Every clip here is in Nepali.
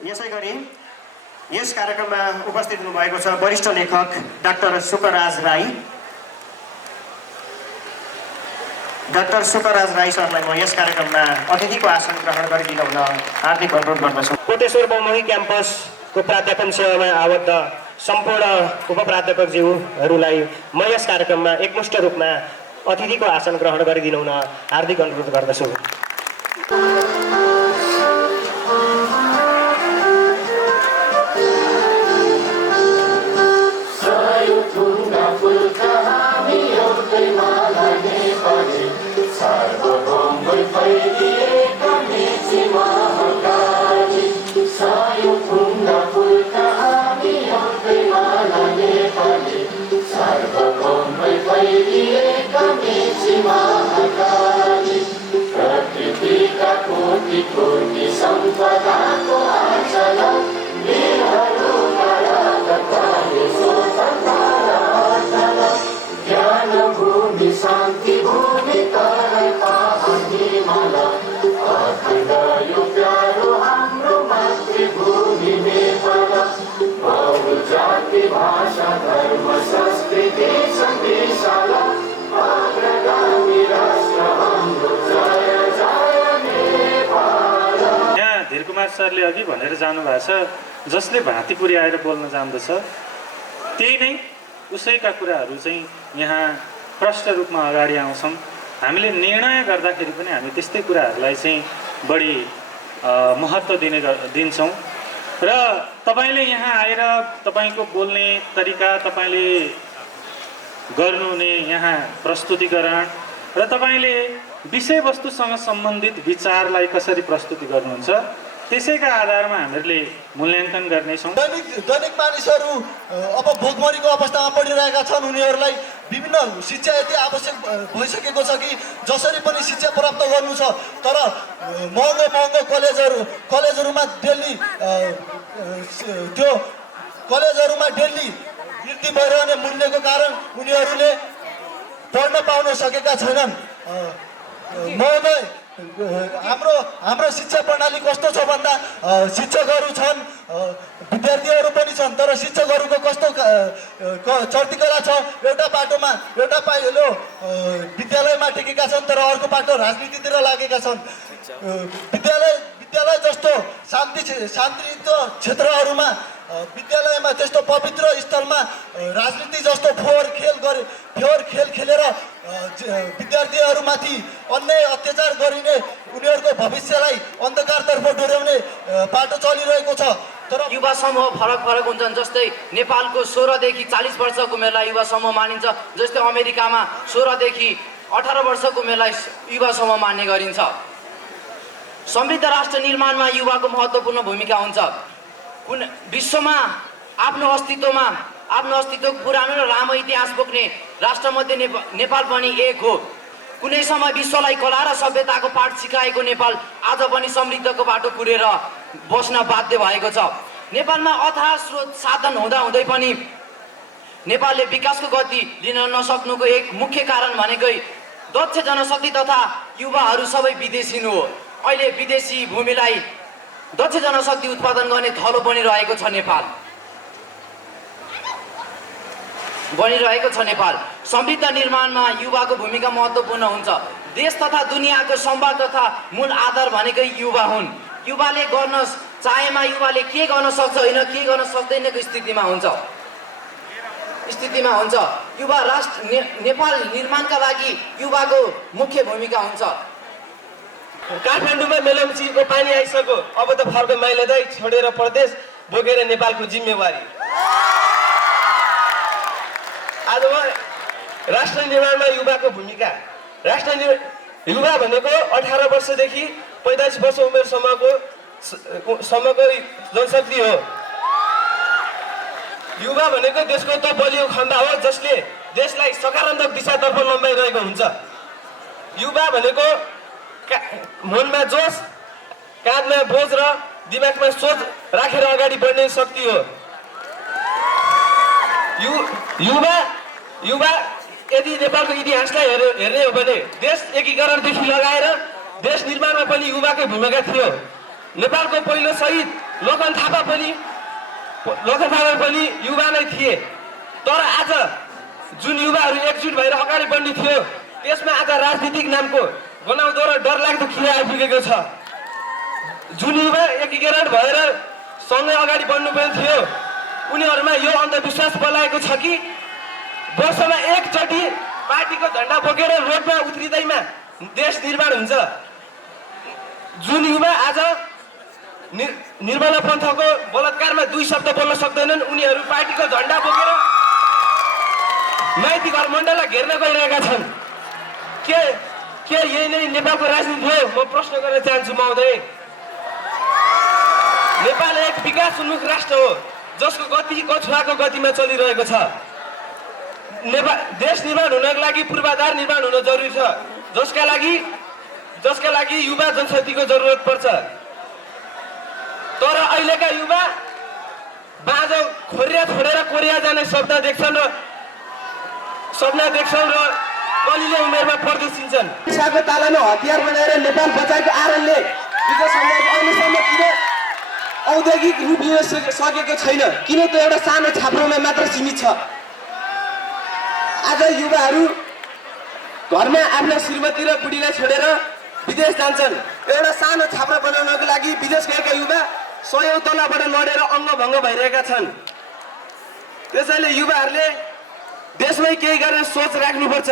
यसैगरी यस कार्यक्रममा उपस्थित हुनुभएको छ वरिष्ठ लेखक डाक्टर सुकराज राई। डाक्टर सुकराज राई सरलाई म यस कार्यक्रममा अतिथिको आसन ग्रहण गरिदिन हुन हार्दिक अनुरोध गर्दछु। कोटेश्वर बहुमुखी क्याम्पसको प्राध्यापन सेवामा आबद्ध सम्पूर्ण उपप्राध्यापकज्यूहरूलाई म यस कार्यक्रममा एकमुष्ट रूपमा अतिथिको आसन ग्रहण गरिदिन हुन हार्दिक अनुरोध गर्दछु। धीरकुमार सरले अघि भनेर जानु भएको छ, जसले भाती पुर्याएर बोल्न जान्दछ त्यही नै उसैका कुराहरू चाहिँ यहाँ प्रष्ट रूपमा अगाडि आउँछन्। हामीले निर्णय गर्दाखेरि पनि हामी त्यस्तै कुराहरूलाई चाहिँ बढी महत्त्व दिन्छौँ र तपाईले यहाँ आएर तपाईको बोल्ने तरिका, तपाईले गर्नुहुने यहाँ प्रस्तुतिकरण र तपाईले विषयवस्तुसँग सम्बन्धित विचारलाई कसरी प्रस्तुति गर्नुहुन्छ त्यसैका आधारमा हामीले मूल्याङ्कन गर्नेछौँ। दैनिक मानिसहरू अब भोकमरीको अवस्थामा पढिरहेका छन्। उनीहरूलाई विभिन्न शिक्षा यति आवश्यक भइसकेको छ कि जसरी पनि शिक्षा प्राप्त गर्नु छ, तर महँगो कलेजहरूमा डेली त्यो कलेजहरूमा डेली वृद्धि भइरहने मूल्यको कारण उनीहरूले पढ्न पाउन सकेका छैनन्। महोदय, हाम्रो शिक्षा प्रणाली कस्तो छ भन्दा शिक्षकहरू छन्, विद्यार्थीहरू पनि छन्, तर शिक्षकहरूको कस्तो चर्तीकला छ। एउटा बाटोमा एउटा पाइलो विद्यालयमा टेकेका छन्, तर अर्को बाटो राजनीतितिर लागेका छन्। विद्यालय जस्तो शान्तियुक्त क्षेत्रहरूमा विद्यालयमा त्यस्तो पवित्र स्थलमा राजनीति जस्तो फोहोर खेल खेलेर विद्यार्थीहरूमाथि अन्याय अत्याचार गरिने, उनीहरूको भविष्यलाई अन्धकारतर्फ डोर्याउने बाटो चलिरहेको छ। तर युवा समूह फरक हुन्छन्। जस्तै नेपालको 16 देखि 40 वर्षको उमेरलाई युवा समूह मानिन्छ, जस्तै अमेरिकामा 16 देखि 18 वर्षको उमेरलाई युवा समूह मान्ने गरिन्छ। समृद्ध राष्ट्र निर्माणमा युवाको महत्त्वपूर्ण भूमिका हुन्छ। विश्वमा आफ्नो अस्तित्वको पुरानो र लामो इतिहास बोक्ने राष्ट्रमध्ये नेपाल पनि एक हो। कुनै समय विश्वलाई कला र सभ्यताको पाठ सिकाएको नेपाल आज पनि समृद्धको बाटो कुरेर बस्न बाध्य भएको छ। नेपालमा अथाह स्रोत साधन हुँदाहुँदै पनि नेपालले विकासको गति लिन नसक्नुको एक मुख्य कारण भनेकै दक्ष जनशक्ति तथा युवाहरू सबै विदेशी हो। अहिले विदेशी भूमिलाई दक्ष जनशक्ति उत्पादन गर्ने थलो बनिरहेको छ नेपाल। समृद्ध निर्माणमा युवाको भूमिका महत्त्वपूर्ण हुन्छ। देश तथा दुनियाँको सम्वाद तथा मूल आधार भनेकै युवा हुन्। युवाले गर्न चाहेमा युवाले के गर्न सक्छ, होइन के गर्न सक्दैनको स्थितिमा हुन्छ। युवा राष्ट्र नेपाल निर्माणका लागि युवाको मुख्य भूमिका हुन्छ। काठमाडौँमा मेलम्चीको पानी आइसक्यो, अब त फर्क माइलेदै छोडेर प्रदेश बोकेर नेपालको जिम्मेवारी। आज राष्ट्र निर्माणमा युवाको भूमिका। युवा भनेको 18 वर्षदेखि 45 वर्ष उमेरसम्मको जनशक्ति हो। युवा भनेको देशको त बलियो खण्ड हो जसले देशलाई सकारात्मक दिशातर्फ लम्बाइरहेको हुन्छ। युवा भनेको मनमा जोश, काँधमा बोझ र दिमागमा सोच राखेर अगाडि बढ्ने शक्ति हो। युवा यदि नेपालको इतिहासलाई हेर्ने हो भने देश एकीकरणदेखि लगाएर देश निर्माणमा पनि युवाकै भूमिका थियो। नेपालको पहिलो शहीद लोकन थापा पनि युवा नै थिए। तर आज जुन युवाहरू एकजुट भएर अगाडि बढ्ने थियो त्यसमा आज राजनीतिक नामको गनाउँदो र डरलाग्दो खिरा आइपुगेको छ। जुन युवा एकीकरण भएर सँगै अगाडि बढ्नुपर्ने थियो उनीहरूमा यो अन्धविश्वास पलाएको छ कि वर्षमा एकचोटि पार्टीको झन्डा बोकेर रोडमा उत्रिँदैमा देश निर्माण हुन्छ। जुन युवा आज निर्मला पन्थको बलात्कारमा 2 शब्द बोल्न सक्दैनन् उनीहरू पार्टीको झन्डा बोकेर माइती घर मण्डललाई घेर्न गइरहेका छन्। के यही नै नेपालको राजनीति हो? म प्रश्न गर्न चाहन्छु महोदय। नेपाल एक विकास उन्मुख राष्ट्र हो जसको गति कछुवाको गतिमा चलिरहेको छ। देश निर्माण हुनको लागि पूर्वाधार निर्माण हुन जरुरी छ जसका लागि युवा जनशक्तिको जरुरत पर्छ। तर अहिलेका युवा बाँझो खोरिया छोडेर कोरिया जाने सपना देख्छन् र कलिले उमेरमा प्रदर्शिन्छन्। शिक्षाको तालामा हतियार बनाएर नेपाल बचाएको आरएलले अहिलेसम्म किन औद्योगिक रूप लिन सकेको छैन? किन त्यो एउटा सानो छाप्रोमा मात्र सीमित छ? आज युवाहरू घरमा आफ्ना श्रीमती र बुढीलाई छोडेर विदेश जान्छन्। एउटा सानो छाप्रो बनाउनको लागि विदेश गएका युवा 100औं तलाबाट लडेर अङ्गभङ्ग भइरहेका छन्। त्यसैले युवाहरूले देशमै केही गरेर सोच राख्नुपर्छ।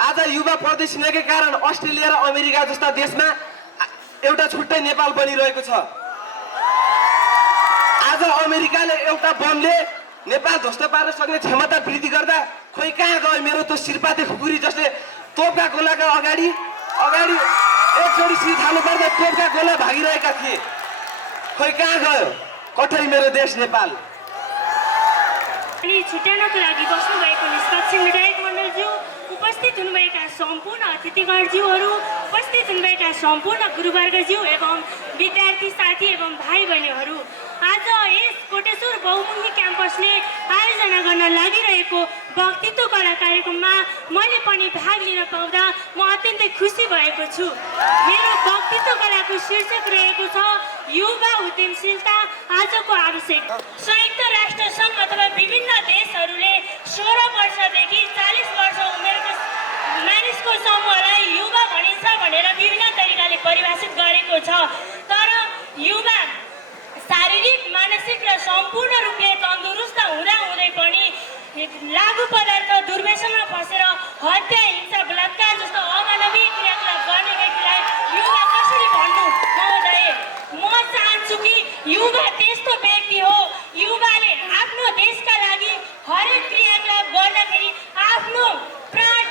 आज युवा प्रदर्शनकै कारण अस्ट्रेलिया र अमेरिका जस्ता देशमा एउटा छुट्टै नेपाल बनिरहेको छ। आज अमेरिकाले एउटा बमले नेपाल ध्वस्त पार्न सक्ने क्षमता वृद्धि गर्दा खोइ कहाँ गयो मेरो त्यो शिरपाते खुकुरी जसले तोपका गोलाका अगाडि एक जोडी सिर थाल्नु पर्दा तोपका गोला भागिरहेका थिए। खोइ कहाँ गयो कठै मेरो देश नेपाल। अनि छुट्याउनको लागि बस्नुभएको निष्पक्ष विधायक मण्डलज्यू, उपस्थित हुनुभएका सम्पूर्ण अतिथिगणज्यूहरू, उपस्थित हुनुभएका सम्पूर्ण गुरुवर्गज्यू एवं विद्यार्थी साथी एवं भाइ बहिनीहरू, आज यस कोटेश्वर बहुमुखी क्याम्पसले आयोजना गर्न लागिरहेको वक्तित्व कला कार्यक्रममा मैले पनि भाग लिन पाउँदा म अत्यन्तै खुसी भएको छु। मेरो वक्तित्व कलाको शीर्षक रहेको छ युवा उद्यमशीलता आजको आवश्यक। संयुक्त राष्ट्र सङ्घ अथवा विभिन्न देशहरूले 16 वर्षदेखि 40 वर्ष उमेरको मानिसको समूहलाई युवा भनिन्छ भनेर विभिन्न तरिकाले परिभाषित गरेको छ। तर युवा शारीरिक, मानसिक र सम्पूर्ण रूपले तन्दुरुस्त हुँदाहुँदै पनि लागु पदार्थ दुर्व्यसनमा फसेर हत्या, हिंसा, बलात्कार जस्तो अमानवीय क्रियाकलाप गर्ने व्यक्तिलाई युवा कसरी भन्नु महोदय? म चाहन्छु कि युवा त्यस्तो व्यक्ति हो, युवाले आफ्नो देशका लागि हरेक क्रियाकलाप गर्दाखेरि आफ्नो प्राण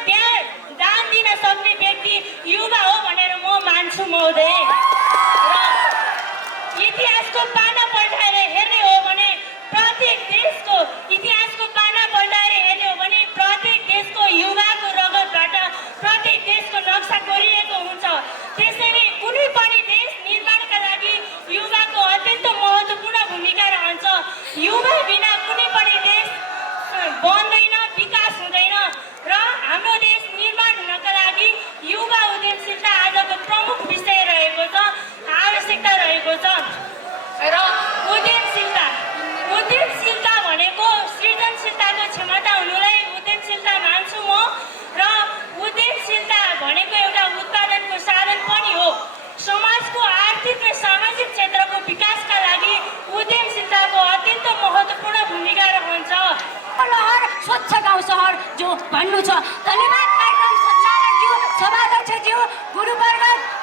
दान दिन सक्ने व्यक्ति युवा हो भनेर म मान्छु महोदय। र इतिहासको पाना पल्टाएर हेर्ने हो भने प्रत्येक देशको युवाको रगतबाट प्रत्येक देशको नक्सा कोरिएको हुन्छ। त्यसैले कुनै पनि देश निर्माणका लागि युवाको अत्यन्त महत्त्वपूर्ण भूमिका रहन्छ। युवा बिना कुनै पनि देश बन्दैन, विकास हुँदैन र हाम्रो देश निर्माण हुनका लागि युवा उद्यमशीलता आजको प्रमुख विषय रहेको छ, आवश्यकता रहेको छ। र उद्यमशीलता भनेको सृजनशीलताको क्षमता हुनुलाई उद्यमशीलता मान्छु म। र उद्यमशीलता भनेको एउटा उत्पादनको साधन पनि हो। समाजको आर्थिक र सामाजिक क्षेत्रको विकासका लागि उद्यमशीलताको अत्यन्त महत्त्वपूर्ण भूमिका रहन्छ। लहर स्वच्छ गाउँ सहर जो भन्नु छ। धन्यवाद कार्यक्रम सञ्चालकज्यू, सभाध्यक्षज्यू,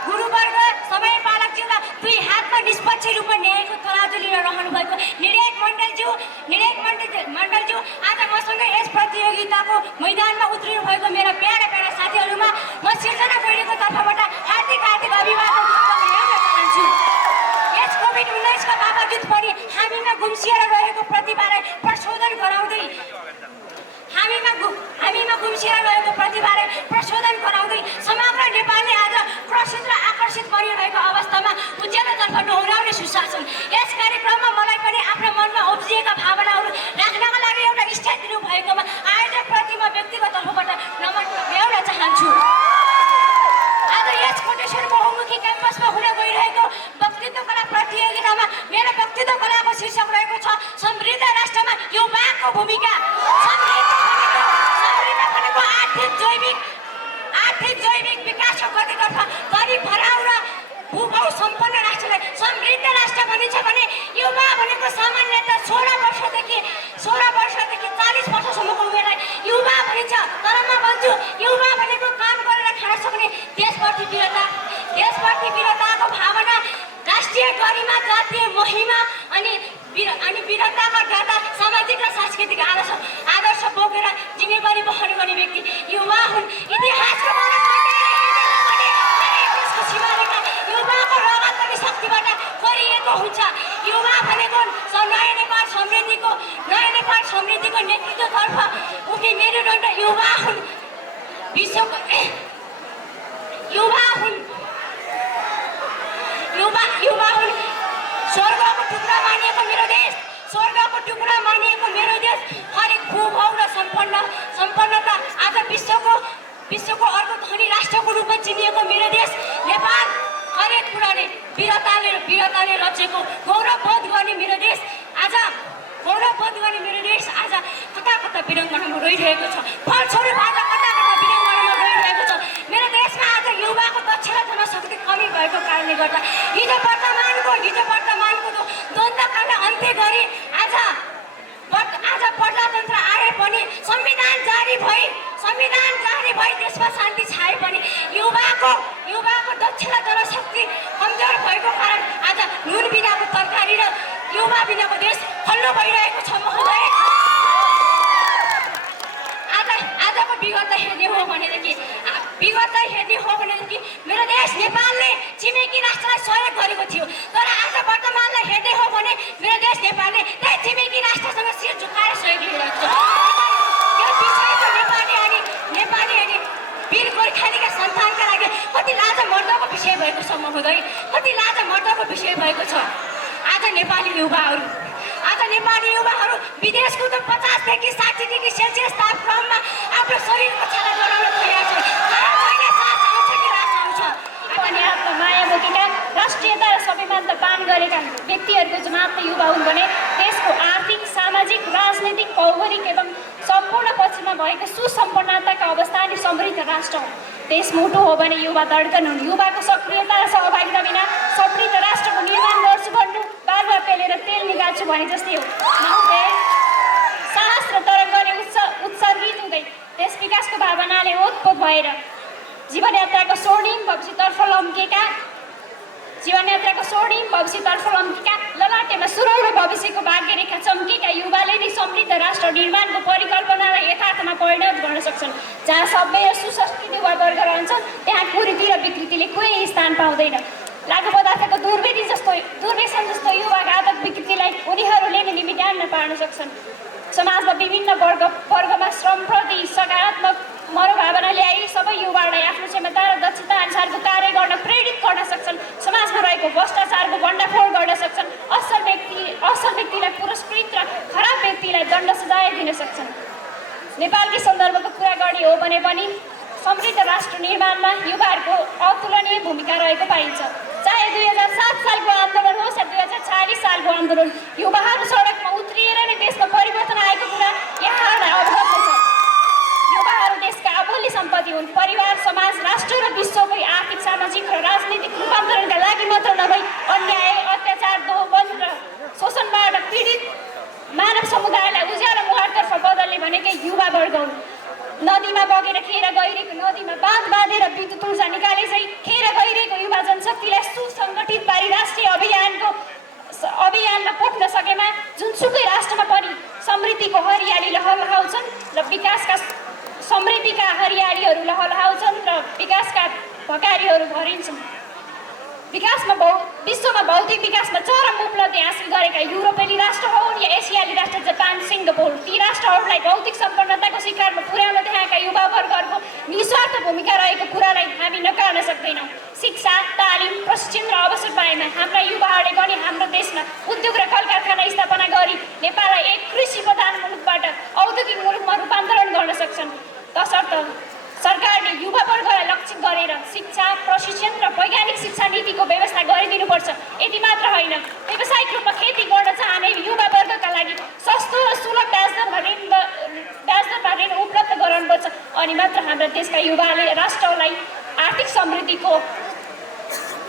गुरुवर्ग समयपालकज्यूका 2 हातमा निष्पक्ष रूपमा न्यायको तराजु लिएर रहनु भएको निर्णायक मण्डलज्यू आज मसँगै यस प्रतियोगिताको मैदानमा उत्रिनु भएको मेरा प्यारा साथीहरूमा म सिर्जना बहिनीको तर्फबाट हार्दिक अभिवादन गर्न चाहन्छु। यस कोभिड-19 का बावजुद पनि हामीमा गुम्सिएर रहेको प्रतिभालाई प्रशोधन गराउँदै समग्र नेपालले आज प्रसिद्ध र आकर्षित गरिरहेको अवस्थामा उज्यालोतर्फ डोहोऱ्याउने सुशासन। यस कार्यक्रममा मलाई पनि आफ्नो मनमा उब्जिएका भावनाहरू राख्नका लागि एउटा स्टेज दिनु भएकोमा आयोजकप्रति म व्यक्तिगत तर्फबाट नमन गर्न चाहन्छु। आज युवाको भूमिका समृद्ध भनेको आर्थिक जैविक विकासको गतितर्फ गरीब भराउ र भूभाउ सम्पन्न राष्ट्रलाई समृद्ध राष्ट्र भनिन्छ भने युवा भनेको सामान्यतः 16 वर्षदेखि 40 वर्षसम्मको उमेरलाई युवा भनिन्छ। तर म भन्छु युवा भनेको काम गरेर खान सक्ने देशप्रति वीरताको भावना, राष्ट्रिय गरिमा, जातीय महिमा अनि वीरतामा गर्दा सामाजिक र सांस्कृतिक आदर्श बोकेर जिम्मेवारी वहन गर्ने व्यक्ति युवा हुन्। इतिहासको सीमारेखा युवाको रगत अनि शक्तिबाट गरिएको हुन्छ। युवा भनेको नयाँ नेपाल समृद्धिको नेतृत्वतर्फ उठ्ने मेरुदण्ड युवा हुन्। विश्वको युवा हुन् स्वर्गको टुक्रा मानिएको मेरो देश हरेक भूभाउ र सम्पन्नता आज विश्वको अर्को धनी राष्ट्रको रूपमा चिनिएको मेरो देश नेपाल हरेक कुराले वीरताले रचेको गौरवबोध गर्ने मेरो देश आज कता वीराङ्गनामा रहिरहेको छ। फलस्वरूप आज कता वीराङ्गनामा रहिरहेको छ। मेरो देशमा आज युवाको दक्षता जनशक्ति कमी भएको कारणले गर्दा हिजो वर्तमानको द्वन्द्वकाललाई अन्त्य गरी आज प्रजातन्त्र आए पनि संविधान जारी भई देशमा शान्ति छाए पनि युवाको दक्षता जनशक्ति कमजोर भएको कारण आज नुन बिनाको तरकारी र युवा बिनाको देश खल्लो भइरहेको छ। महोदय आजको विगतलाई हेर्ने हो भनेदेखि मेरो देश नेपालले छिमेकी राष्ट्रलाई सहयोग गरेको थियो। तर आज वर्तमानलाई हेर्ने हो भने मेरो देश नेपालले त्यही छिमेकी राष्ट्रसँग शिर झुकाएर सहयोग लिइरहेको छ। यो विषयको नेपाली अनि वीर गोर्खालीका सन्तानका लागि कति लाज मर्दको विषय भएको छ। महोदय कति लाज मर्दको विषय भएको छ। आज नेपाली युवाहरू विदेशको 50 देखि 60 डिग्री सेल्सियस तापक्रममा आफ्नो शरीरको छाला बनाउन तयार छन्। आफ्नो मायामतीका राष्ट्रियता र स्वाभिमान पान गरेका व्यक्तिहरूको जो मात्र युवा हुन् भने देशको आर्थिक, सामाजिक, राजनैतिक, भौगोलिक एवं सम्पूर्ण पक्षमा भएको सुसम्पन्नताका अवस्था अनि समृद्ध राष्ट्र हो। देश मुटु हो भने युवा धड्कन हुन्। युवाको सक्रियता र सहभागिता बिना समृद्ध राष्ट्रको निर्माण गर्छु भन्नु बारमा पेलेर तेल निकाल्छु भने जस्तै हो। साहस र तरङ्गले उत्सर्गित हुँदै देश विकासको भावनाले ओतपोत भएर जीवनयात्राको स्वर्णिम भविष्यतर्फ लम्केका ललाटेमा सुनौलो भविष्यको भाग्यरेखा चम्केका युवाले नै समृद्ध राष्ट्र निर्माणको परिकल्पनालाई यथार्थमा परिणत गर्न सक्छन्। जहाँ सभ्य र सुसंस्कृत युवा वर्ग रहन्छन् त्यहाँ कुरीति र विकृतिले कुनै स्थान पाउँदैन। लागु पदार्थको दुर्व्यसन जस्तो युवा घातक विकृतिलाई उनीहरूले नै निमिट्यान्न पार्न सक्छन्। समाजमा विभिन्न वर्गमा श्रमप्रति सकारात्मक मनोभावना ल्याई सबै युवाहरूलाई आफ्नो क्षमता र दक्षता अनुसारको कार्य गर्न प्रेरित गर्न सक्छन्। समाजमा रहेको भ्रष्टाचारको भण्डाफोड गर्न सक्छन्। असल व्यक्तिलाई पुरस्कृत र खराब व्यक्तिलाई दण्ड सजाय दिन सक्छन्। नेपालकै सन्दर्भको कुरा गर्ने हो भने पनि समृद्ध राष्ट्र निर्माणमा युवाहरूको अतुलनीय भूमिका रहेको पाइन्छ। चाहे 2007 सालको आन्दोलन होस् या 2040 सालको आन्दोलन, युवाहरू सडकमा उत्रिएर नै देशमा परिवर्तन आएको कुरा यहाँहरूलाई अवगत छ। युवाहरू देशका अमूल्य सम्पत्ति हुन्। परिवार, समाज, राष्ट्र र विश्वकै आर्थिक, सामाजिक र राजनीतिक रूपान्तरणका लागि मात्र नभई अन्याय, अत्याचार, दोहन र शोषणबाट पीडित मानव समुदायलाई उज्यालो मुहारतर्फ बदल्ने भनेकै युवा वर्ग हुन्। नदीमा बगेर खेर गइरहेको नदीमा बाँध बाँधेर विद्युत ऊर्जा निकाले चाहिँ खेर गइरहेको युवा जनशक्तिलाई सुसङ्गठित पारी राष्ट्रिय अभियानमा पुग्न सकेमा जुनसुकै राष्ट्रमा पनि समृद्धिको हरियाली लहलहाउँछन् र समृद्धिका हरियालीहरू लहलहाउँछन् र विकासका भकारीहरू भरिन्छन्। विश्वमा भौतिक विकासमा चरम उपलब्धि हासिल गरेका युरोपेली राष्ट्र हुन् या एसियाली राष्ट्र जापान, सिङ्गापुर, ती राष्ट्रहरूलाई भौतिक सम्पन्नताको शिकारमा पुर्याउन त्यहाँका युवा वर्गहरूको निस्वार्थ भूमिका रहेको कुरालाई हामी नकार्न सक्दैनौँ। शिक्षा, तालिम, प्रशिक्षण र अवसर पाएमा हाम्रा युवाहरूले पनि हाम्रो देशमा उद्योग र कल कारखाना स्थापना गरी नेपाललाई एक कृषि प्रधान मुलुकबाट औद्योगिक मुलुकमा रूपान्तरण गर्न सक्छन्। तसर्थ सरकारले युवा वर्गलाई लक्षित गरेर शिक्षा, प्रशिक्षण र वैज्ञानिक शिक्षा नीतिको व्यवस्था गरिदिनुपर्छ। यति मात्र होइन, व्यावसायिक रूपमा खेती गर्न चाहने युवा वर्गका लागि सस्तो र सुलभ ब्याज दरमा देशका युवाले राष्ट्रलाई आर्थिक समृद्धिको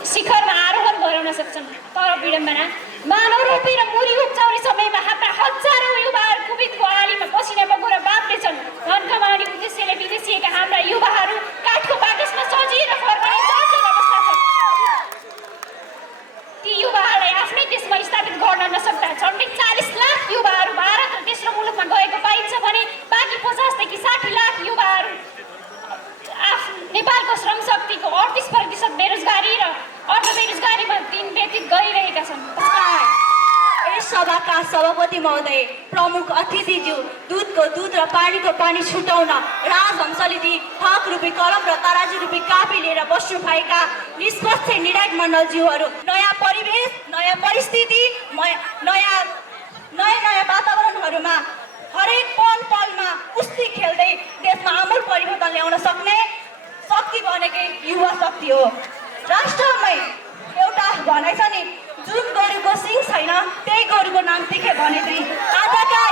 शिखरमा आरोहण गराउन सक्छन्। तर विडम्बना, मानव रोपी र मुरी उब्जाउने समयमा हाम्रा हजारौँ युवाहरू कुपितको आलीमा पसिना बगेर बाँध्दैछन्। धन कमाउने उद्देश्यले विदेशिएका हाम्रा युवाहरू काठको बाकसमा सजिएर फर्कने जर्जर अवस्था छ। ती युवाहरूलाई आफ्नै देशमा स्थापित गर्न नसक्दा झन्डै 40 लाख युवाहरू भारत र तेस्रो मुलुकमा गएको पाइन्छ भने बाँकी 50 देखि 60 लाख युवाहरू नेपालको श्रम शक्तिको 38% बेरोजगारी र अर्धबेरोजगारीमा दिन व्यतीत गरिरहेका छन्। यस सभाका सभापति महोदय, प्रमुख अतिथिज्यू, दुधको दुध र पानीको पानी छुटाउन राजहंसलेजी थक रूपी कलम र तराजु रूपी कापी लिएर बस्नु भएका निष्पक्ष निर्णायक मण्डलज्यूहरू, नयाँ परिवेश, नयाँ परिस्थिति, नयाँ वातावरणहरूमा हरेक पलमा कुस्ती खेल्दै देशमा आमूल परिवर्तन ल्याउन सक्ने शक्ति भनेकै युवा शक्ति हो। राष्ट्रमै एउटा भनाइ छ नि, जुन गोरुको सिङ छैन त्यही गोरुको नाम तिखे भने चाहिँ आजका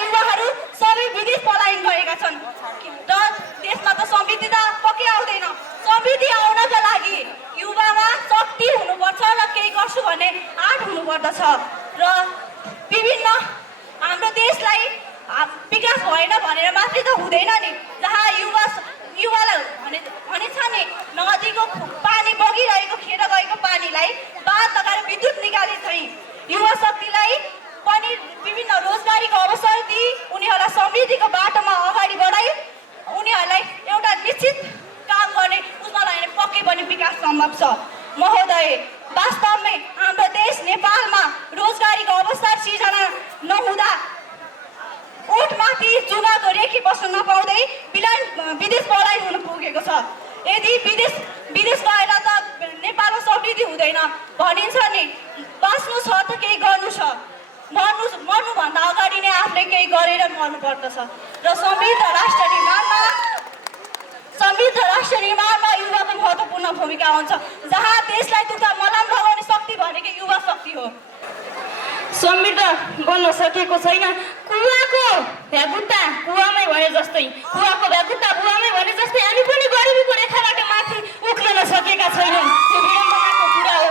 युवाहरू सबै विदेश पलायन गरेका छन् र देशमा त समृद्धि त पक्कै आउँदैन। समृद्धि आउनका लागि युवामा शक्ति हुनुपर्छ र केही गर्छु भन्ने आँट हुनुपर्दछ र विभिन्न हाम्रो देशलाई विकास भएन भनेर मात्रै त हुँदैन नि। जहाँ युवालाई भनेछ नि, नदीको पानी बगिरहेको खेर गएको पानीलाई बाँध लगाएर विद्युत निकाले चाहिँ युवा शक्तिलाई पनि विभिन्न रोजगारीको अवसर दिई उनीहरूलाई समृद्धिको बाटोमा अगाडि बढाई उनीहरूलाई एउटा निश्चित काम गर्ने उसमा लगाएर पक्कै पनि विकास सम्भव छ। महोदय, वास्तवमै हाम्रो देश नेपालमा रोजगारीको अवसर सिर्जना नहुँदा ओठमाथि चुनाको रेखी बस्न नपाउँदै विदेश पलायन हुन पुगेको छ। यदि विदेश गएर त नेपालमा समृद्धि हुँदैन भनिन्छ नि, बाँच्नु छ त केही गर्नु छ, मर्नुभन्दा अगाडि नै आफूले केही गरेर मर्नु पर्दछ र समृद्ध राष्ट्र निर्माणमा युवाको महत्त्वपूर्ण भूमिका हुन्छ। जहाँ देशलाई दुःख मलाम लगाउने शक्ति भनेकै युवा शक्ति हो। समृद्ध बन्न सकेको छैन। कुवाको भ्यागुता कुवामै भने जस्तै, कुवाको भ्यागुता बुवामै भने जस्तै हामी पनि गरिबीको रेखाबाट माथि उक्लन सकेका छैनौँ। यो विडम्बनाको कुरा हो।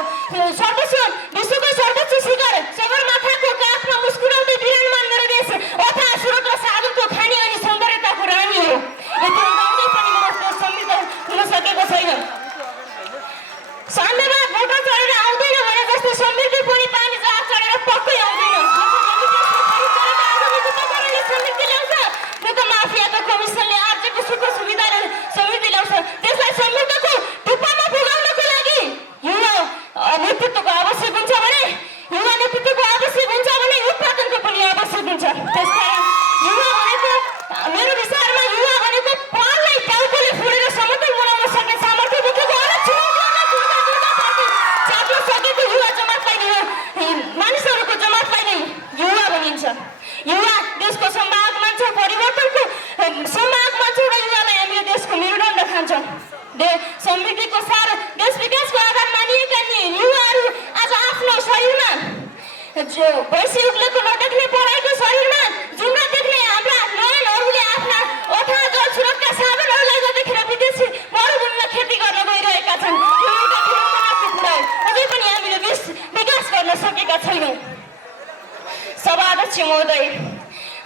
विश्वको सर्वोच्च शिखर सगरमाथाको काखमा मुस्कुराउँदै विराजमान मेरो देश अथाह स्रोत र सागरको खानी अनि सौन्दर्यताको रानी हो। यति हुँदाहुँदै पनि मेरो देश समृद्ध हुन सकेको छैन। सान्दमा मोटर चढेर आउँदैन भने जस्तो समृद्धि पनि पानी जहाज चढेर पक्कै आउँदैन। समृद्धि ल्याउँछ, त्यो त माफियाको कमिसनले आर्जेको सुख सुविधाले समृद्धि ल्याउँछ। त्यसलाई समृद्धको टुप्पामा पुगाउनको लागि युवा नेतृत्वको आवश्यक हुन्छ भने उत्पादनको पनि आवश्यक हुन्छ। त्यसकारण युवा भनेको, मेरो विचारमा युवा भनेको पाललाई टाउकोले फुडेर समतल बनाउन सक्ने सामर्थ्य बोकेको चाप्न सकेको युवा जमातलाई नै मानिसहरूको जमातलाई नै युवा भनिन्छ। युवा देशको सम्भाग मान्छ, परिवर्तनको सम्भाग मान्छ र युवालाई हामीले देशको मेरुदण्ड खान्छौँ। समृद्धिको सार देश विकासको आधार मानिएका युवाहरू आज आफ्नो शरीरमा जो भैँसी उक्लेको नदेख्ने पढाइको शरीरमा जुन नदेख्ने हाम्रा नयनहरूले आफ्ना अथाह जल स्रोतका साधनहरूलाई नदेखेर विदेशी मरुभूमिमा खेती गर्न गइरहेका छन्। यो एउटा विडम्बनाको कुरा हो। अझै पनि हामीले विकास गर्न सकेका छैनौँ। सभाध्यक्ष महोदय,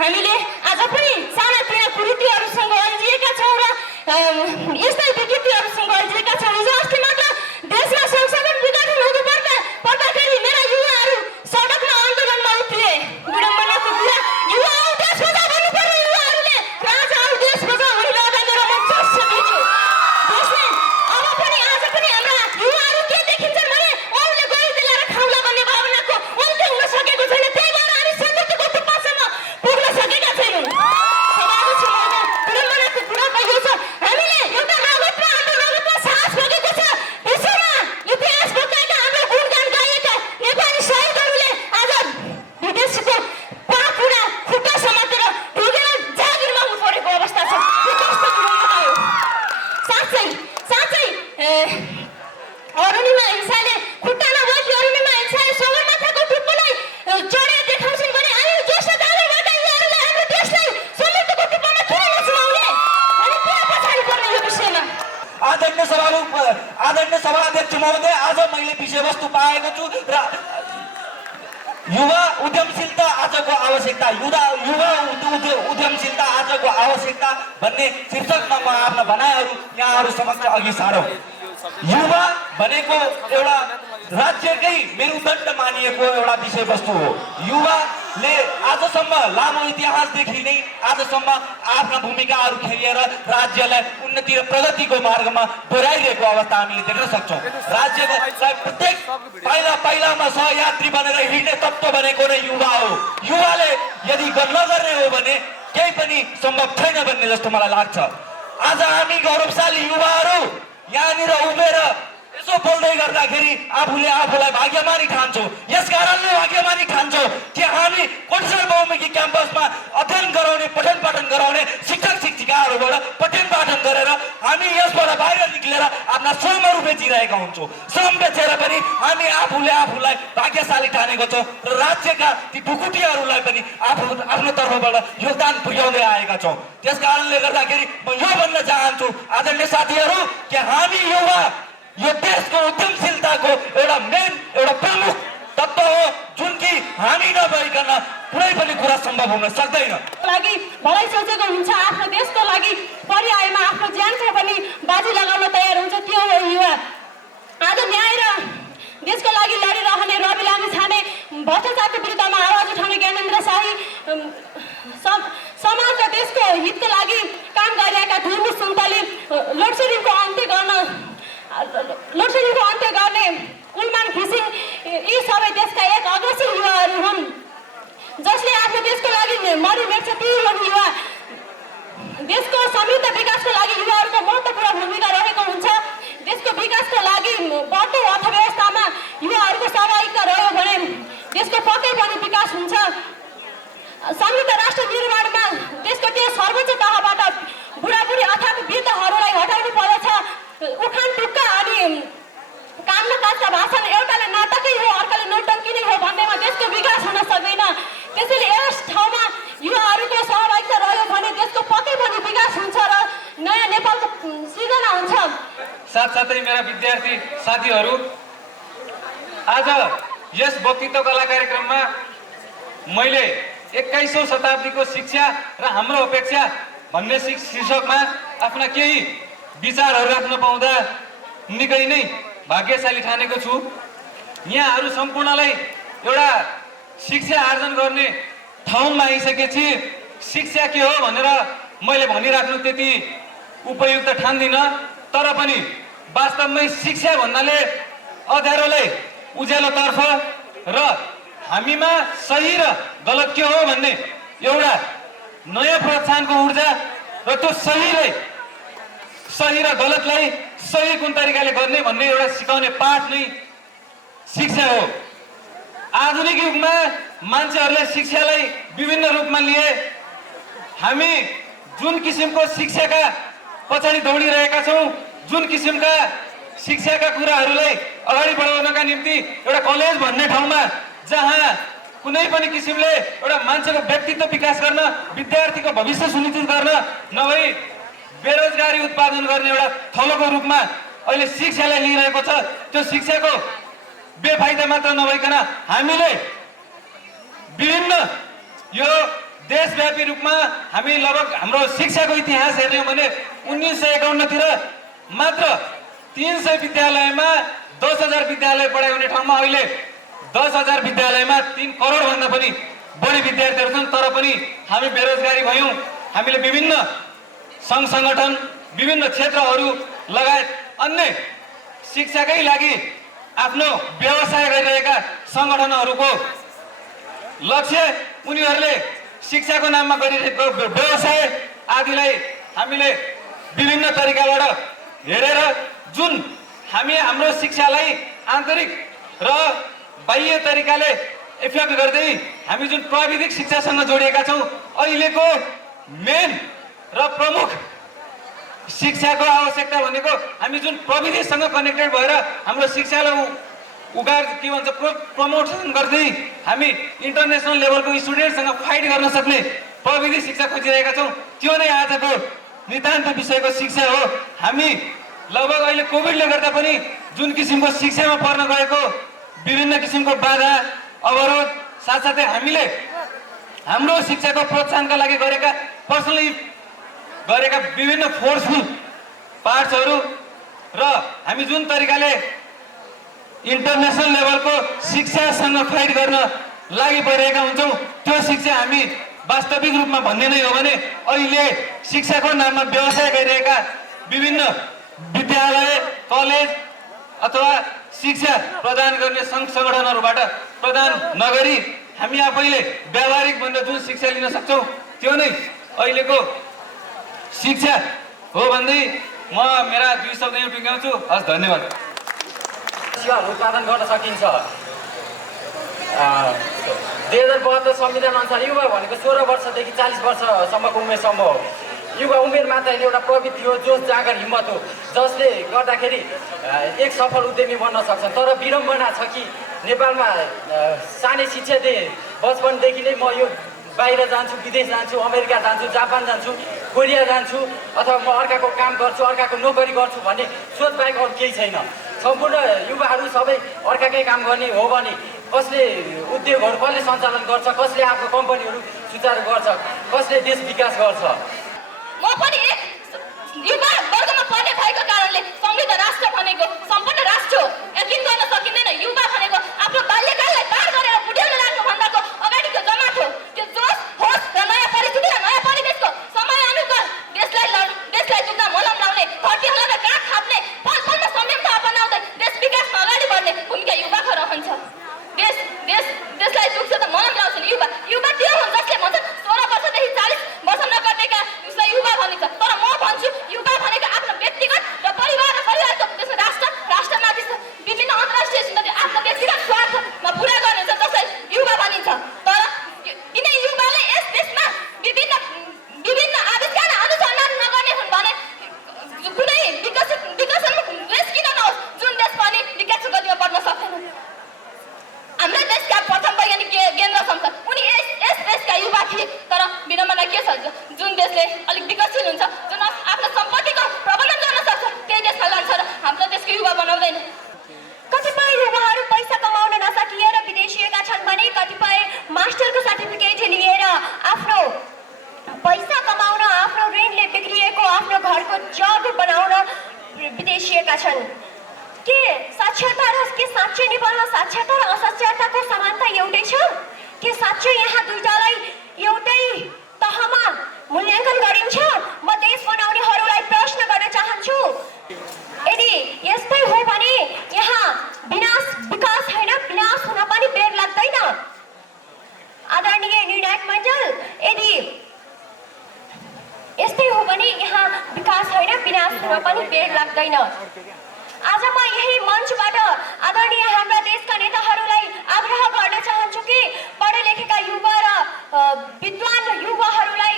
हामीले आज पनि सानातिना कुरीतिहरूसँग अल्झिएका छौँ र यस्तै विकृतिहरूसँग अल्झिएका छौँ। हिजो अस्ति मात्र देशमा संशोधन विघटन पर्दाखेरि मेरा युवाहरू सडकमा आन्दोलनमा उत्रिए। विडम्बनाको कुरा, युवा आऊ देश बचाऊ भन्नुपर्ने युवाहरूले राजा आऊ देश बचाऊ भनिरहँदा मेरो मन जस्य बिग्यो। देशले अब पनि आज पनि हाम्रा युवाहरू के देखिन्छन् भने अरूले गरी दिलाएर खाउला भन्ने भावनाको अन्त्य हुन सकेको छैन। त्यही भएर हामी समृद्धिको टुप्पासम्म पुग्न सकेका छैनौँ। सभाध्यक्ष महोदय, विडम्बनाको कुरा कहियो छ, हामीले एउटा रगतमा हाम्रो रगतमा साहस बगेको छ। विश्वमा इतिहास बोकेका हाम्रो गुणगान गाएका नेपाली शहीदहरूले आज विदेशीको पाखुरा खुट्टा समातेर ढुकेर जागिर माग्नु परेको अवस्था छ। यो कस्तो विडम्बना हो। साँच्चै अरुणिमा हिंसाले खुट्टा नभएकी अरुणिमा हिंसाले सगरमाथाको टुप्पोलाई चढेर देखाउँछन् भने हामी ज्येष्ठ दाजुबाट यिनीहरूले हाम्रो देशलाई समृद्धिको टुप्पोमा किन नचुनाउने? आदरणीय सभाध्यक्ष महोदय, आज मैले विषयवस्तु पाएको छु र युवा उद्यमशीलता आजको आवश्यकता, युवा उद्यमशीलता आजको आवश्यकता भन्ने शीर्षकमा म आफ्ना भनाइहरू यहाँहरू समक्ष अघि सारौँ। युवा भनेको एउटा राज्यकै मेरुदण्ड मानिएको एउटा विषयवस्तु हो। युवाले आजसम्म लामो इतिहासदेखि नै आजसम्म आफ्ना भूमिकाहरू खेलेर राज्यलाई उन्नति र प्रगतिको मार्गमा डोर्याइरहेको अवस्था हामीले देख्न सक्छौँ। राज्यको प्रत्येक पाइलामा सहयात्री बनेर हिँड्ने तत्त्व भनेको नै युवा हो। युवाले यदि नगर्ने हो भने केही पनि सम्भव छैन भन्ने जस्तो मलाई लाग्छ। आज हामी गौरवशाली युवाहरू यहाँनिर उभिएर यसो बोल्दै गर्दाखेरि आफूलाई भाग्यमानी ठान्छौँ। यस कारणले भाग्यमानी ठान्छौँ कि हामी कोटेश्वर बहुमुखी क्याम्पसमा अध्ययन गराउने, पठन पाठन गराउने शिक्षक शिक्षिकाहरूबाट पठन पाठन गरेर हामी यसबाट बाहिर निक्लेर आफ्ना श्रमहरू बेचिरहेका हुन्छौँ। श्रम बेचेर पनि हामी आफूलाई भाग्यशाली ठानेको छौँ र राज्यका ती ढुकुटीहरूलाई पनि आफ्नो तर्फबाट योगदान पुर्याउँदै आएका छौँ। त्यस कारणले गर्दाखेरि म यो भन्न चाहन्छु आदरणीय साथीहरू कि हामी युवा यो देशको उद्यमशीलताको एउटा प्रमुख तत्त्व हो, जुन कि हामी नभइकन कुनै पनि कुरा सम्भव हुन सक्दैन। लागि भलै सोचेको हुन्छ, आफ्नो देशको लागि परिआएमा आफ्नो ज्यानको पनि बाजी लगाउन तयार हुन्छ, त्यो हो युवा। आज न्याय र देशको लागि लडिरहने रवि लामिछाने, भ्रष्टाचारको विरुद्धमा आवाज उठाउने ज्ञानेन्द्र शाही, समाज र देशको हितको लागि काम गरिरहेका धुर्मी सुन्तली, लोडसेडिङको अन्त्य गर्ने उल्मान घिसिङ, यी सबै देशका एक अग्रसर युवाहरू हुन् जसले आफ्नो देशको लागि मरिमेट्छ। ती हुन् युवा। देशको समृद्ध विकासको लागि युवाहरूको महत्त्वपूर्ण भूमिका रहेको हुन्छ। देशको विकासको लागि बढ्दो अर्थव्यवस्थामा युवाहरूको सहभागिता रह्यो भने देशको पक्कै पनि विकास हुन्छ। समृद्ध राष्ट्र निर्माणमा देशको त्यो सर्वोच्च तहबाट बुढाबुढी अथवा वृद्धहरूलाई हटाउनु पर्दछ। उखान टुक्का अनि काम न काजका भाषण एउटाले नाटकै हो, अर्काले नौटङ्की नै हो भन्नेमा देशको विकास हुन सक्दैन। त्यसैले यस ठाउँमा युवाहरूको सहभागिता रह्यो भने देशको पक्कै पनि विकास हुन्छ र नयाँ नेपालको सृजना हुन्छ। साथसाथै मेरा विद्यार्थी साथीहरू, आज यस वक्तृत्व कला कार्यक्रममा मैले 21औं शताब्दीको शिक्षा र हाम्रो अपेक्षा भन्ने शीर्षकमा आफ्ना केही विचारहरू राख्न पाउँदा निकै नै भाग्यशाली ठानेको छु। यहाँहरू सम्पूर्णलाई एउटा शिक्षा आर्जन गर्ने ठाउँमा आइसकेपछि शिक्षा के हो भनेर मैले भनिराख्नु त्यति उपयुक्त ठान्दिनँ, तर पनि वास्तवमै शिक्षा भन्नाले अँध्यारोलाई उज्यालोतर्फ र हामीमा सही र गलत के हो भन्ने एउटा नयाँ प्रोत्साहनको ऊर्जा र त्यो सही र गलतलाई सही कुन तरिकाले गर्ने भन्ने एउटा सिकाउने पाठ नै शिक्षा हो। आधुनिक युगमा मान्छेहरूले शिक्षालाई विभिन्न रूपमा लिए। हामी जुन किसिमको शिक्षाका पछाडि दौडिरहेका छौँ, जुन किसिमका शिक्षाका कुराहरूलाई अगाडि बढाउनका निम्ति एउटा कलेज भन्ने ठाउँमा जहाँ कुनै पनि किसिमले एउटा मान्छेको व्यक्तित्व विकास गर्न, विद्यार्थीको भविष्य सुनिश्चित गर्न नभई बेरोजगारी उत्पादन गर्ने एउटा थलोको रूपमा अहिले शिक्षालाई लिइरहेको छ। त्यो शिक्षाको बेफाइदा मात्र नभइकन हामीले विभिन्न यो देशव्यापी रूपमा हामी लगभग हाम्रो शिक्षाको इतिहास हेर्ने हो भने 1951 तिर मात्र 300 विद्यालयमा 10,000 विद्यालय पढाइ हुने ठाउँमा अहिले 10,000 विद्यालयमा 3 करोड भन्दा पनि बढी विद्यार्थीहरू छन्। तर पनि हामी बेरोजगारी भयौँ। हामीले विभिन्न सङ्घ सङ्गठन, विभिन्न क्षेत्रहरू लगायत अन्य शिक्षाकै लागि आफ्नो व्यवसाय गरिरहेका सङ्गठनहरूको लक्ष्य उनीहरूले शिक्षाको नाममा गरिरहेको व्यवसाय आदिलाई हामीले विभिन्न तरिकाबाट हेरेर जुन हामी हाम्रो शिक्षालाई आन्तरिक र बाह्य तरिकाले इफेक्ट गर्दै हामी जुन प्राविधिक शिक्षासँग जोडिएका छौँ, अहिलेको मेन र प्रमुख शिक्षाको आवश्यकता भनेको हामी जुन प्रविधिसँग कनेक्टेड भएर हाम्रो शिक्षालाई प्रमोसन गर्दै हामी इन्टरनेसनल लेभलको स्टुडेन्टसँग फाइट गर्न सक्ने प्रविधि शिक्षा खोजिरहेका छौँ। त्यो नै आजको नितान्त विषयको शिक्षा हो। हामी लगभग अहिले कोभिडले गर्दा पनि जुन किसिमको शिक्षामा पर्न गएको विभिन्न किसिमको बाधा अवरोध साथसाथै हामीले हाम्रो शिक्षाको प्रोत्साहनका लागि गरेका पर्सनली गरेका विभिन्न फोर्सफुल पार्ट्सहरू र हामी जुन तरिकाले इन्टरनेसनल लेभलको शिक्षासँग फाइट गर्न लागि परिरहेका हुन्छौँ त्यो शिक्षा हामी वास्तविक रूपमा भन्ने नै हो भने अहिले शिक्षाको नाममा व्यवसाय गरिरहेका विभिन्न विद्यालय कलेज अथवा शिक्षा प्रदान गर्ने सङ्घ सङ्गठनहरूबाट प्रदान नगरी हामी आफैले व्यावहारिक भनेर जुन शिक्षा लिन सक्छौँ त्यो नै अहिलेको शिक्षा हो भन्दै म मेरा 2 शब्द यहाँ टुङ्ग्याउँछु। हस्, धन्यवाद। शिक्षाहरू उत्पादन गर्न सकिन्छ। 2072 संविधान अनुसार युवा भनेको 16 वर्षदेखि 40 वर्षसम्मको उमेरसम्म हो। युवा उमेर मात्र होइन, एउटा प्रवृत्ति हो, जोस जाँगर हिम्मत हो, जसले गर्दाखेरि एक सफल उद्यमी बन्न सक्छन्। तर विडम्बना छ कि नेपालमा सानै शिक्षा दिए बचपनदेखि नै म यो बाहिर जान्छु, विदेश जान्छु, अमेरिका जान्छु, जापान जान्छु, कोरिया जान्छु अथवा म अर्काको काम गर्छु, अर्काको नोकरी गर्छु भन्ने सोच बाहेक अरू केही छैन। सम्पूर्ण युवाहरू सबै अर्काकै काम गर्ने हो भने कसले उद्योगहरू कसले सञ्चालन गर्छ, कसले आफ्नो कम्पनीहरू सुचारू गर्छ, कसले देश विकास गर्छ। म पनि एक युवा वर्गमा पर्ने भएको कारणले समृद्ध राष्ट्र भनेको सम्पूर्ण राष्ट्र हो। यकिन गर्न सकिँदैन। युवा भनेको आफ्नो बाल्यकाललाई पार गरेर बुढ्याउन लाग्नुभन्दाको अगाडिको जमात हो। त्यो जोस होस र नयाँ परिस्थिति र नयाँ परिवेशको समय अनुकूल देशलाई दुख्न मलम लाउने, धरतीहरूलाई र काख थाप्ने, पलपलमा संयमता अपनाउँदै देश विकासमा अगाडि बढ्ने भूमिका युवाको रहन्छ। देशलाई दुख्छ त मलम लाउँछन् युवा। युवा त्यो हुन् जसले भन्छन् 16 वर्षदेखि 40 वर्ष नगर्नेका उसलाई युवा भनिन्छ। तर म भन्छु युवा भनेको आफ्नो व्यक्तिगत र परिवारको त्यसमा राष्ट्रमाथि विभिन्न अन्तर्राष्ट्रिय सुन्दर आफ्नो व्यक्तिगत स्वार्थमा पुरा गर्ने हुन्छ, जसलाई युवा भनिन्छ। तर किन युवाले यस देशमा विभिन्न आविष्कार अनुसन्धान नगर्ने हुन् भने कुनै विकसनको देश किन नहोस् जुन देश पनि विकासको गतिमा बढ्न सक्दैन। हाम्रो देशका प्रथम वैज्ञानिक गेन्द्र शमशेर उनी यस देशका युवा थिए। तर विडम्बना के छ, जुन देशले अलिक विकसशील हुन्छ, जुन आफ्नो सम्पत्तिको प्रबन्धन गर्न सक्छ, त्यही देशमा लान्छ र हाम्रो देशको युवा बनाउँदैन। कतिपय युवाहरू पैसा कमाउन नसकिएर विदेशिएका छन् भने कतिपय मास्टरको सर्टिफिकेट लिएर आफ्नो पैसा कमाउन, आफ्नो ऋणले बिग्रिएको आफ्नो घरको जग बनाउन विदेशिएका छन्। के साक्षरता र के साँच्चै नेपालमा साक्षरता र असाक्षरताको समानता एउटै छ? के साँच्चै यहाँ दुईटालाई एउटै तहमा मूल्याङ्कन गरिन्छ? म देश बनाउनेहरूलाई प्रश्न गर्न चाहन्छु। यदि यस्तै हो भने यहाँ विकास होइन, विनाश हुन पनि बेर लाग्दैन। आदरणीय निर्णायक मण्डल, यदि यस्तै हो भने यहाँ विकास होइन, विनाश हुन पनि बेर लाग्दैन। आज म यही मञ्चबाट आदरणीय हाम्रा देशका नेताहरूलाई आग्रह गर्न चाहन्छु कि पढे लेखेका युवा र विद्वान युवाहरूलाई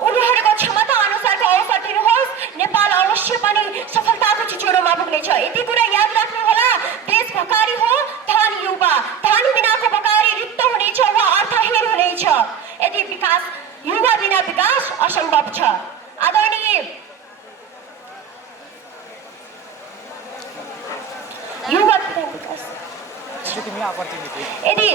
उनीहरूको क्षमता अनुसारको अवसर दिनुहोस्। नेपाल अवश्य पनि सफलताको छिचोरोमा पुग्नेछ। यति कुरा याद राख्नुहोला, देश भकारी हो, धन युवा। धन बिनाको भकारी रित्तो हुनेछ वा अर्थहीन हुनेछ। यदि विकास युवा बिना विकास असम्भव छ। आदरणीय युवा बिना विकास। यदि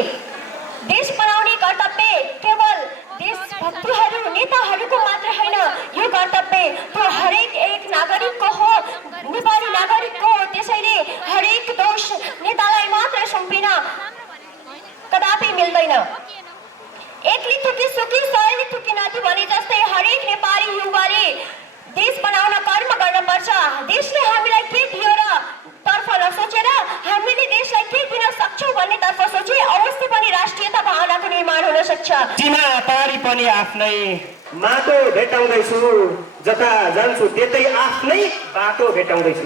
देश बनाउने कर्तव्य केवल देशभक्तहरू नेताहरूको मात्र होइन, यो कर्तव्य त्यो हरेक एक नागरिकको हो, नेपाली नागरिकको हो। त्यसैले हरेक दोष नेतालाई मात्र सुम्पिन कदापि मिल्दैन। एकले थुकी सुकी सयले थुकी नदी भने जस्तै हरेक नेपाली युवाले देश बनाउन कर्म गर्नुपर्छ। देशले हामीलाई के दियो र तर्फ नसोचेर हामीले देशलाई के दिन सक्छौँ भन्ने तर्फ सोचे अवश्य पनि राष्ट्रियता भावनाको निर्माण हुन सक्छ। सीमा पारी पनि आफ्नै माटो भेटाउँदैछु, जता जान्छु त्यतै आफ्नै बाटो भेटाउँदैछु।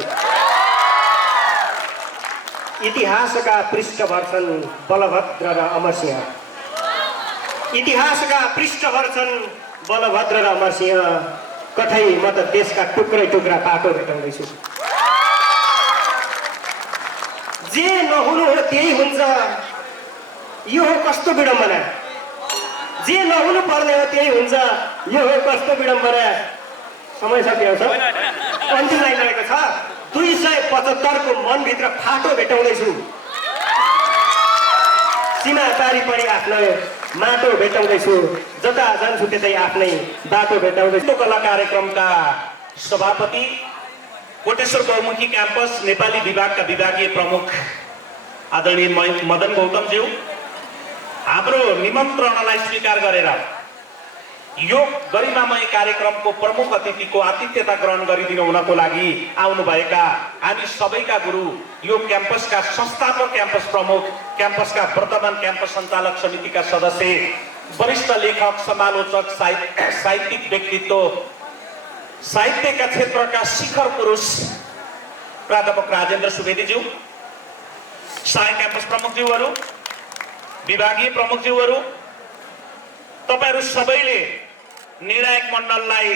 इतिहासका पृष्ठ भर्छन् बलभद्र र अमरसिंह। इतिहासका पृष्ठ भर्छन् बलभद्र र अमरसिंह। कतै म त देशका टुक्रै टुक्रा बाटो भेटाउँदैछु। जे नहुनु हो त्यही हुन्छ, यो हो कस्तो विडम्बना। जे नहुनु पर्ने हो त्यही हुन्छ, यो हो कस्तो विडम्बना। समय सकिएको छ। अन्तिम लाइन रहेको छ 275 को मनभित्र फाटो भेटाउँदैछु सीमा पारी परि आफ्नो माटो भेटाउँदैछु जता जान्छु त्यतै आफ्नै बाटो भेटाउँदैछु। कला कार्यक्रमका सभापति कोटेश्वर बहुमुखी क्याम्पस नेपाली विभागका विभागीय प्रमुख आदरणीय मदन गौतमज्यू हाम्रो निमन्त्रणालाई स्वीकार गरेर यो गरिमामय कार्यक्रमको प्रमुख अतिथिको आतिथ्यता ग्रहण गरिदिनु हुनको लागि आउनुभएका हामी सबैका गुरु यो क्याम्पसका संस्थापक क्याम्पस प्रमुख क्याम्पसका वर्तमान क्याम्पस सञ्चालक समितिका सदस्य वरिष्ठ लेखक समालोचक साहित्यिक व्यक्तित्व साहित्यका क्षेत्रका शिखर पुरुष प्राध्यापक राजेन्द्र सुवेदीज्यू सहायक क्याम्पस प्रमुखज्यूहरू विभागीय प्रमुखज्यूहरू तपाईहरू सबैले निर्णायक मण्डललाई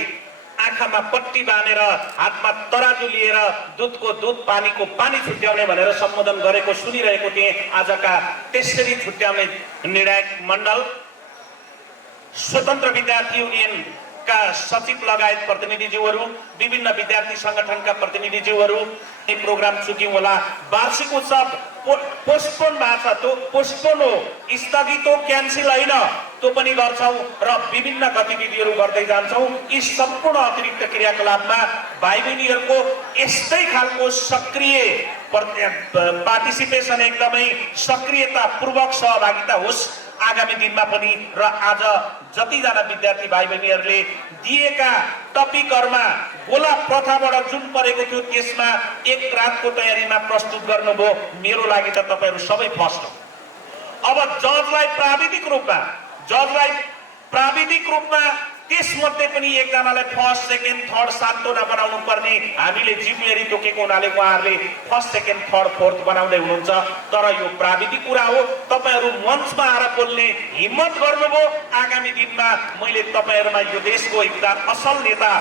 आँखामा पट्टी बाँधेर हातमा तराजु लिएर दुधको दुध पानीको पानी छुट्याउने भनेर सम्बोधन गरेको सुनिरहेको थिएँ। आजका त्यसरी छुट्याउने निर्णायक मण्डल स्वतन्त्र विद्यार्थी युनियनका सचिव लगायत प्रतिनिधिज्यूहरू विभिन्न विद्यार्थी संगठनका प्रतिनिधिज्यूहरू यो प्रोग्राम चुक्यौँ होला। वार्षिक उत्सव पोस्टपोन भएको छ त्यो पोस्टपोन हो स्थगित हो क्यान्सल होइन त्यो पनि गर्छौँ र विभिन्न गतिविधिहरू गर्दै जान्छौँ। यी सम्पूर्ण अतिरिक्त क्रियाकलापमा भाइ बहिनीहरूको यस्तै खालको सक्रिय पार्टिसिपेसन एकदमै सक्रियतापूर्वक सहभागिता होस् आगामी दिनमा पनि र आज जतिजना विद्यार्थी भाइ बहिनीहरूले दिएका टपिकहरुमा गोला प्रथाबाट जुन परेको थियो त्यसमा एक रातको तयारीमा प्रस्तुत गर्नुभयो। मेरो लागि त तपाईहरु सबै फर्स्ट हो। अब जजलाई प्राविधिक रूपमा त्यसमध्ये पनि एकजनालाई फर्स्ट सेकेन्ड थर्ड सातौं बनाउनु पर्ने हामीले जिम्मेवारी तोकेको हुनाले उहाँहरूले फर्स्ट सेकेन्ड थर्ड फोर्थ बनाउँदै हुनुहुन्छ। तर यो प्राविधिक कुरा हो। तपाईहरु मञ्चमा आएर बोल्ने हिम्मत गर्नुभयो। आगामी दिनमा मैले तपाईहरुमा यो देशको एउटा असल नेता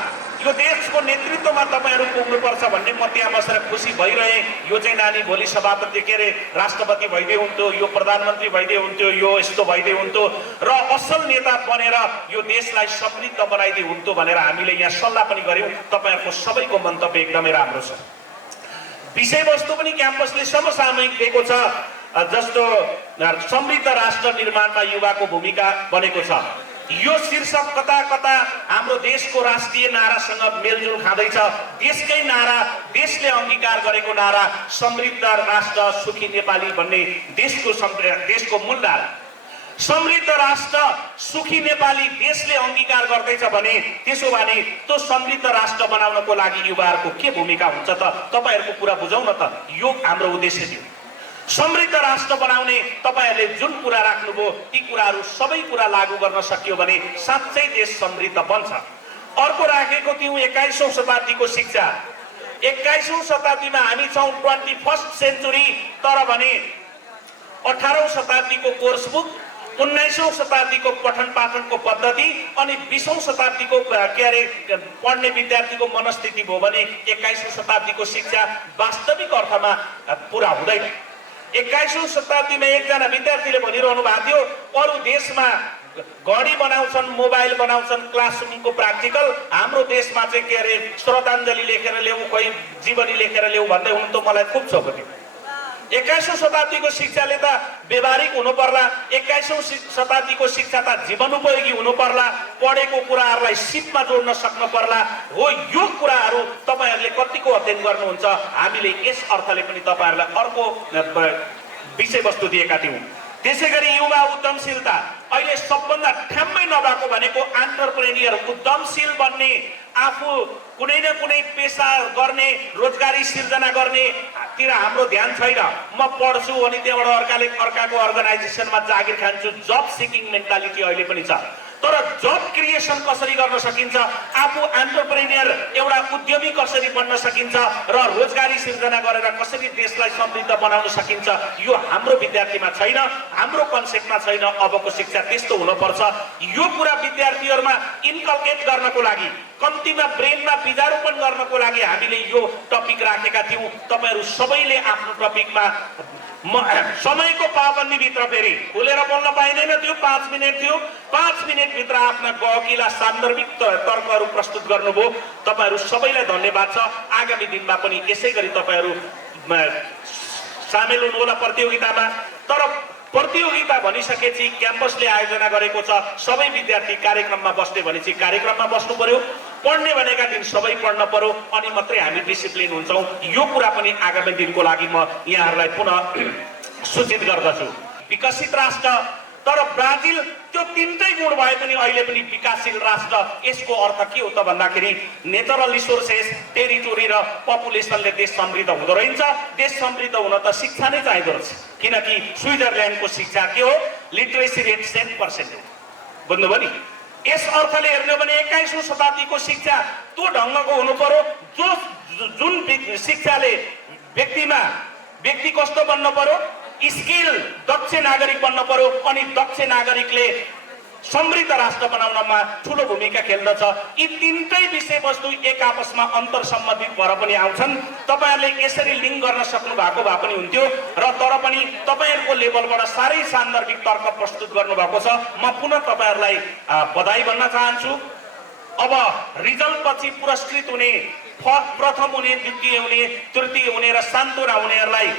यो देशको नेतृत्वमा तपाईहरु पुग्नुपर्छ भन्ने म त्यहाँ बसेर खुसी भइरहे। यो चाहिँ नानी भोलि सभापति के रे राष्ट्रपति भइदै हुन्थ्यो, यो प्रधानमन्त्री भइदै हुन्थ्यो, यो यस्तो भइदै हुन्थ्यो र असल नेता बनेर यो देशलाई समृद्ध बनाइदिए हुन्थ्यो भनेर हामीले यहाँ सल्लाह पनि गर्यौं। तपाईहरुको सबैको मन्तव्य एकदमै राम्रो छ। विषयवस्तु पनि क्याम्पसले समसामयिक दिएको छ। जस्तो समृद्ध राष्ट्र निर्माणमा युवाको भूमिका बनेको छ। यो शीर्षक कता कता हाम्रो देशको राष्ट्रिय नारासँग मेलजुल खाँदैछ। देशकै नारा, देशले अंगीकार गरेको नारा समृद्ध राष्ट्र सुखी नेपाली भन्ने देशको मूलधारा। समृद्ध राष्ट्र सुखी नेपाली देशले अंगीकार गर्दैछ भने त्यसो भने त्यो समृद्ध राष्ट्र बनाउनको लागि युवाहरूको के भूमिका हुन्छ त तपाईहरुको कुरा बुझाउन त। यो हाम्रो उद्देश्य थियो। समृद्ध राष्ट्र बनाउने तपाईहरुले जुन कुरा राख्नुभयो ती कुराहरू सबै कुरा लागू गर्न सकियो भने साच्चै देश समृद्ध बन्छ। अर्को राखेको थियौं 21औं शताब्दीको शिक्षा। 21औं शताब्दीमा हामी छौं 21st सेन्चुरी। तर भने 18औं शताब्दीको कोर्स बुक, 19औं शताब्दीको पठन पाठनको पद्धति अनि 20औं शताब्दीको पढ्ने विद्यार्थीको मनस्थिति भयो भने 21औं शताब्दीको शिक्षा वास्तविक अर्थमा पूरा हुँदैन। 21औं शताब्दीमा एकजना विद्यार्थीले भनिरहनु भएको थियो अरु देशमा घडी बनाउँछन्, मोबाइल बनाउँछन्, क्लासरुमको प्राक्टिकल, हाम्रो देशमा चाहिँ श्रद्धाञ्जली लेखेर ल्याऊ, कोही जीवनी लेखेर ल्याऊ भन्दै हुनु त मलाई खुब छोको थियो। 21औं शताब्दीको शिक्षाले त व्यवहारिक हुनु पर्ला। 21औं शताब्दीको शिक्षा त जीवनोपयोगी हुनु पर्ला। पढेको कुराहरूलाई सिपमा जोड्न सक्नु पर्ला। हो यो कुराहरू तपाईहरुले कतिको अध्ययन गर्नुहुन्छ। हामीले यस अर्थले पनि तपाईहरुलाई अर्को विषयवस्तु दिएका थियौं। त्यसैगरी युवा उद्यमशीलता अहिले सबभन्दा ठ्याम्मै नभएको भनेको एन्टरप्रेन्योर उद्यमशील बन्ने, आफू कुनै न कुनै पेशा गर्ने, रोजगारी सिर्जना गर्ने तिर हाम्रो ध्यान छैन। म पढ्छु अनि त्यहाँबाट अर्काको अर्गनाइजेसनमा जागिर खान्छु, जब सिकिङ मेन्टालिटी अहिले पनि छ। तर जब क्रिएसन कसरी गर्न सकिन्छ, आफू एन्टरप्रेन्योर एउटा उद्यमी कसरी बन्न सकिन्छ र रोजगारी सिर्जना गरेर कसरी देशलाई समृद्ध बनाउन सकिन्छ यो हाम्रो विद्यार्थीमा छैन, हाम्रो कन्सेप्टमा छैन। अबको शिक्षा त्यस्तो हुनुपर्छ। यो कुरा विद्यार्थीहरुमा इन्कल्केट गर्नको लागि, कम्तीमा ब्रेनमा बीजारोपण गर्नको लागि हामीले यो टपिक राखेका थियौं। तपाईहरु सबैले आफ्नो टपिकमा समयको पाबन्दीभित्र फेरि खुलेर बोल्न पाइँदैन थियो। 5 मिनट थियो। 5 मिनटभित्र आफ्ना गहकीलाई सान्दर्भिक तर्कहरू प्रस्तुत गर्नुभयो। तपाईँहरू सबैलाई धन्यवाद छ। आगामी दिनमा पनि यसै गरी तपाईँहरू सामेल हुनुहोला प्रतियोगितामा। तर प्रतियोगिता भनिसकेपछि क्याम्पसले आयोजना गरेको छ, सबै विद्यार्थी कार्यक्रममा बस्ने भनेपछि कार्यक्रममा बस्नु पर्यो। पढ्ने भनेका दिन सबै पढ्न पर्यो, अनि मात्रै हामी डिसिप्लिन हुन्छौँ। यो कुरा पनि आगामी दिनको लागि म यहाँहरूलाई पुनः सूचित गर्दछु। विकसित राष्ट्र, तर ब्राजिल त्यो तिनटै गुण भए पनि अहिले पनि विकासशील राष्ट्र। यसको अर्थ के हो त भन्दाखेरि नेचरल रिसोर्सेस, टेरिटोरी र पपुलेसनले देश समृद्ध हुँदो रहेछ। देश समृद्ध हुन त शिक्षा नै चाहिँदो रहेछ, किनकि स्विजरल्यान्डको शिक्षा के हो, लिटरेसी रेट 7% हो। बुझ्नुभयो नि? यस अर्थले हेर्ने भने 21औं शताब्दीको शिक्षा त्यो ढङ्गको हुनु पर्यो जुन शिक्षाले व्यक्ति कस्तो बन्न पर्यो, स्किल दक्ष नागरिक बन्न पर्यो, अनि दक्ष नागरिकले समृद्ध राष्ट्र बनाउनमा ठुलो भूमिका खेल्दछ। यी तीनटै विषयवस्तु एक आपसमा अन्तरसम्बन्धित भएर पनि आउँछन्। तपाईँहरूले यसरी लिङ्क गर्न सक्नु भएको भए पनि हुन्थ्यो, र तर पनि तपाईँहरूको लेभलबाट साह्रै सान्दर्भिक तर्क प्रस्तुत गर्नुभएको छ। म पुनः तपाईँहरूलाई बधाई भन्न चाहन्छु। अब रिजल्ट पछि पुरस्कृत हुने, प्रथम हुने, द्वितीय हुने, तृतीय हुने र सान्तवना हुनेहरूलाई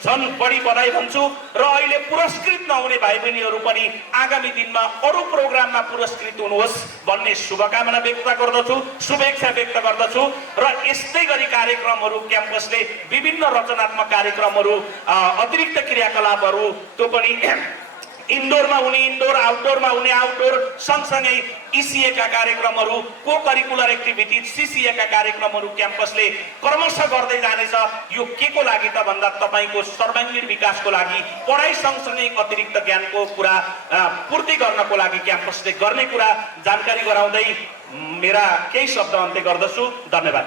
झन् बढी बधाई भन्छु। र अहिले पुरस्कृत नहुने भाइ बहिनीहरू पनि आगामी दिनमा अरू प्रोग्राममा पुरस्कृत हुनुहोस् भन्ने शुभकामना व्यक्त गर्दछु, शुभेच्छा व्यक्त गर्दछु। र यस्तै गरी कार्यक्रमहरू क्याम्पसले विभिन्न रचनात्मक कार्यक्रमहरू, अतिरिक्त क्रियाकलापहरू, त्यो पनि इन्डोरमा हुने इन्डोर, आउटडोरमा हुने आउटडोर, सँगसँगै इसिएका कार्यक्रमहरू, को करिकुलर एक्टिभिटिज, सिसिएका कार्यक्रमहरू क्याम्पसले क्रमशः गर्दै जानेछ। यो के को लागि त भन्दा तपाईँको सर्वाङ्गीण विकासको लागि, पढाइ सँगसँगै अतिरिक्त ज्ञानको कुरा पूर्ति गर्नको लागि क्याम्पसले गर्ने कुरा जानकारी गराउँदै मेरा केही शब्द अन्त्य गर्दछु। धन्यवाद।